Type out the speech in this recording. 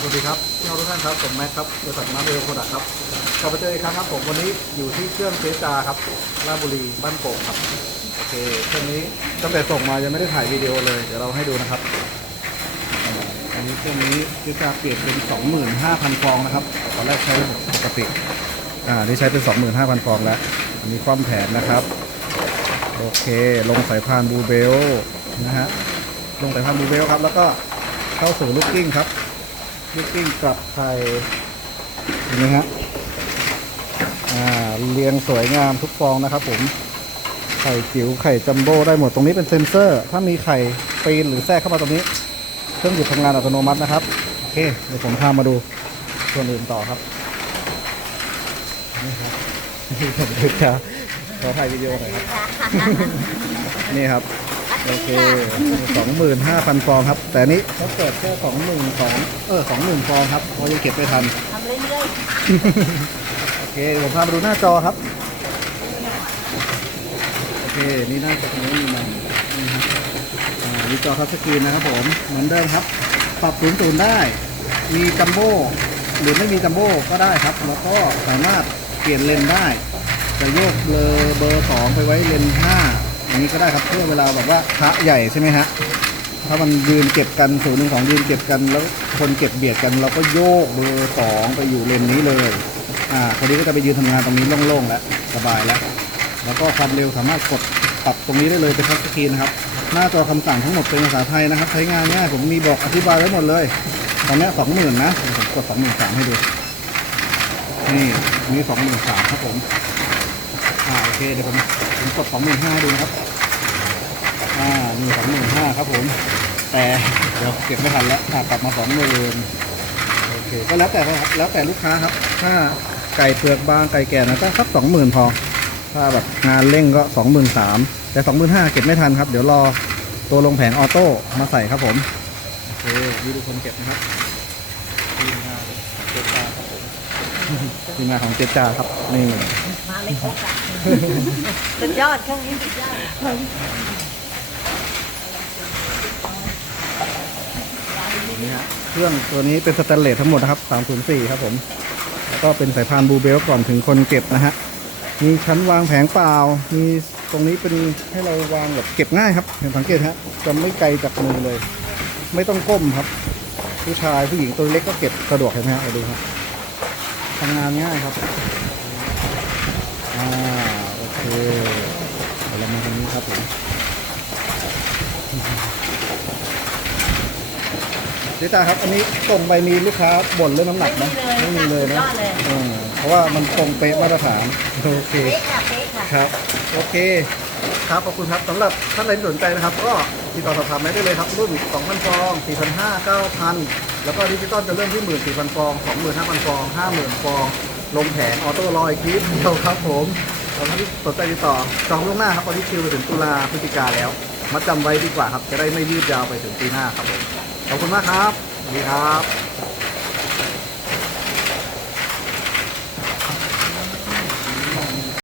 สวัสดีครับพี่น้องทุกท่านครับผมแม็กครับบริษัทมาเบลโปรดักครับกลับมาเจออีกครั้งครับผมวันนี้อยู่ที่เครื่องเจจาครับราชบุรีบ้านโป่งครับโอเคเครื่องนี้ตั้งแต่ส่งมายังไม่ได้ถ่ายวิดีโอเลยเดี๋ยวเราให้ดูนะครับอันนี้เครื่องนี้เจจาเปลี่ยนเป็น 25,000 ฟองนะครับตอนแรกใช้ปกติอ่านี่ใช้เป็น 25,000 ฟองแล้วอันนี้ความแผนนะครับโอเค ลงสายพานบูเบลนะฮะลงสายพานบูเบลครับแล้วก็เข้าสู่ลูกกิ้งครับ ลูกกิ้งกับไข่เห็นไหมฮะอ่าเรียงสวยงามทุกฟองนะครับผม ไข่จิ๋วไข่จัมโบ้ได้หมดตรงนี้เป็นเซ็นเซอร์ ถ้ามีไข่ปีนหรือแทรกเข้ามาตรงนี้ เครื่องหยุดทำงานอัตโนมัตินะครับ โอเค เดี๋ยวผมพามาดูส่วนอื่นต่อครับ นี่ครับนี่ผมจะขอถ่ายวิดีโอหน่อยครับ นี่ครับ โอเคสองหมื่นห้าพันฟองครับ แต่อันนี้เขาเปิดแค่สองหมื่นสองเออสองหมื่นฟองครับเพราะยังเก็บไม่ทัน ทำเรื่อยโอเคเดี๋ยวผมพามาดูหน้าจอครับ โอเค นี่หน้าจอตรงนี้มีมันนี่ครับอ่ามีจอทัชสกรีนนะครับผมเหมือนเดิมครับ ปรับศูนย์ศูนย์ได้ มีจัมโบ้หรือไม่มีจัมโบ้ก็ได้ครับ แล้วก็สามารถเปลี่ยนเลนได้ จะโยกเบอร์เบอร์สองไปไว้เลนห้าอย่าง นี้ก็ได้ครับเพื่อเวลาแบบว่าพระใหญ่ใช่ไหมฮะถ้ามันยืนเก็บกันศูนย์หนึ่งของยืนเก็บกันแล้วคนเก็บเบียดกันเราก็โยกเบอร์สองไปอยู่เลนนี้เลยอ่าคนนี้ก็จะไปยืนทำงานตรงนี้โล่งๆแล้วสบายแล้วแล้วก็ความเร็วสามารถกดปรับตรงนี้ได้เลยเป็นทัชสกรีนนะครับหน้าจอคำสั่งทั้งหมดเป็นภาษาไทยนะครับ ใช้งานง่ายผมมีบอกอธิบายไว้หมดเลย ตอนนี้สองหมื่นนะผมกดสองหมื่นสามให้ดูนี่มีสองหมื่นสามครับผมอ่าโอเคเดี๋ยวผมผมกดสองหมื่นห้าดูนะครับ มีสองหมื่นห้าครับผม แต่เดี๋ยวเก็บไม่ทันแล้วอ่ากลับมาสองหมื่นโอเคก็แล้วแต่ครับแล้วแต่ลูกค้าครับ ถ้าไก่เปลือกบางไก่แก่นะก็สักสองหมื่นพอ ถ้าแบบงานเร่งก็สองหมื่นสามแต่สองหมื่นห้าเก็บไม่ทันครับเดี๋ยวรอตัวลงแผงออโต้มาใส่ครับผมโอเคนี่ดูคนเก็บนะครับทีมงานเจจาครับผมทีมงานของเจจาครับนี่ๆมาไม่ครบอะสุดยอดเครื่องนี้สุดยอด นี่ฮะเครื่องตัวนี้เป็นสแตนเลสทั้งหมดนะครับ 304 ครับผม แล้วก็เป็นสายพานบูเบลก่อนถึงคนเก็บนะฮะ มีชั้นวางแผงเปล่า มีตรงนี้เป็นให้เราวางแบบเก็บง่ายครับ เห็นสังเกตฮะ จะไม่ไกลจากมือเลย ไม่ต้องก้มครับ ผู้ชายผู้หญิงตัวเล็กก็เก็บสะดวกเห็นไหมฮะดูครับทำงานง่ายครับ อ่า โอเคเดี๋ยวเรามาทางนี้ครับผม เจ๊ตาครับ อันนี้ส่งไปมีลูกค้าบ่นเรื่องน้ำหนักไหมไม่มีเลยนะสุดยอดเลยเออเพราะว่ามันตรงเป๊ะมาตรฐานโอเคเป๊ะค่ะเป๊ะค่ะครับ โอเค ครับขอบคุณครับสำหรับท่านใดที่สนใจนะครับ ก็ติดต่อสอบถามได้เลยครับรุ่น2,000ฟอง4,500 9,000 แล้วก็ดิจิตอลจะเริ่มที่ 14,000 ฟอง 25,000 ฟอง 50,000 ฟอง ลงแผงออโต้รอยคลิปเดียวครับผมสำหรับท่านที่สนใจติดต่อจองล่วงหน้าครับตอนนี้คิวไปถึงตุลาพฤศจิกาแล้วมัดจำไว้ดีกว่าครับ จะได้ไม่ยืดยาวไปถึงปีหน้าครับผม ขอบคุณมากครับดีครับ